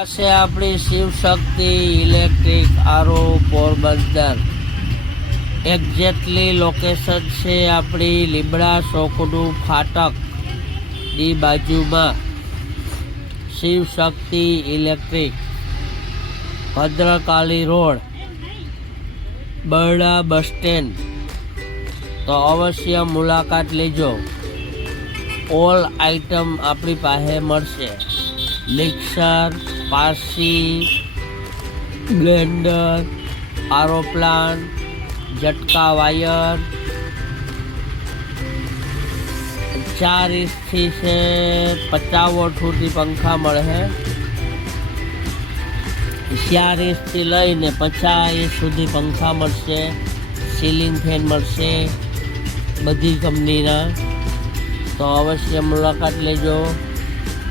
પાસે આપણી Shivshakti electric R O Porbandar exactly location છે આપણી લીમડા ચોકનું ફાટકની બાજુમાં. Shivshakti electric Bhadrakali road, Barda bus stand. તો અવશ્ય મુલાકાત લેજો. ઓલ આઇટમ આપણી પાસે મળશે. મિક્સર પાસી બ્લેન્ડર આરો પ્લાન્ટ ઝટકા વાયર. ચાર ઇંચથી છે પચાસ વોટ સુધી પંખા મળે. ચાર ઇંચથી લઈને પચાસ ઇંચ સુધી પંખા મળશે સીલિંગ ફેન મળશે, બધી કંપનીના. તો અવશ્ય મુલાકાત લેજો.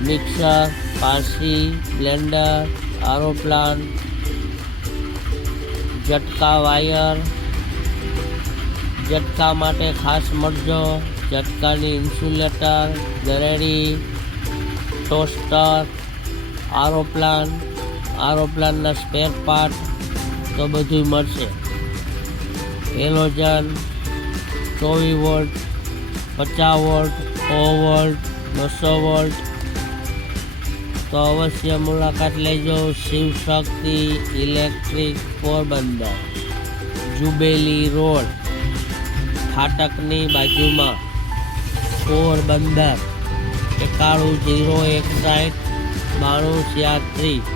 મિક્સર, પારસી, બ્લેન્ડર, આરોપ્લાન ઝટકા વાયર ઝટકા માટે ખાસ મળજો. ઝટકાની insulator ગરેડી toaster RO plan RO spare part તો બધું મળશે. એલોજન ચોવીસ વોલ્ટ, પચાસ વોલ્ટ, સો વોલ્ટ, બસો વોલ્ટ તો અવશ્ય મુલાકાત લેજો. Shiv Shakti electric Porbandar, Jubilee road, ફાટકની બાજુમાં પોરબંદર, એકાણું જીરો એકસાઠ બાણું છ્યાત્રીસ.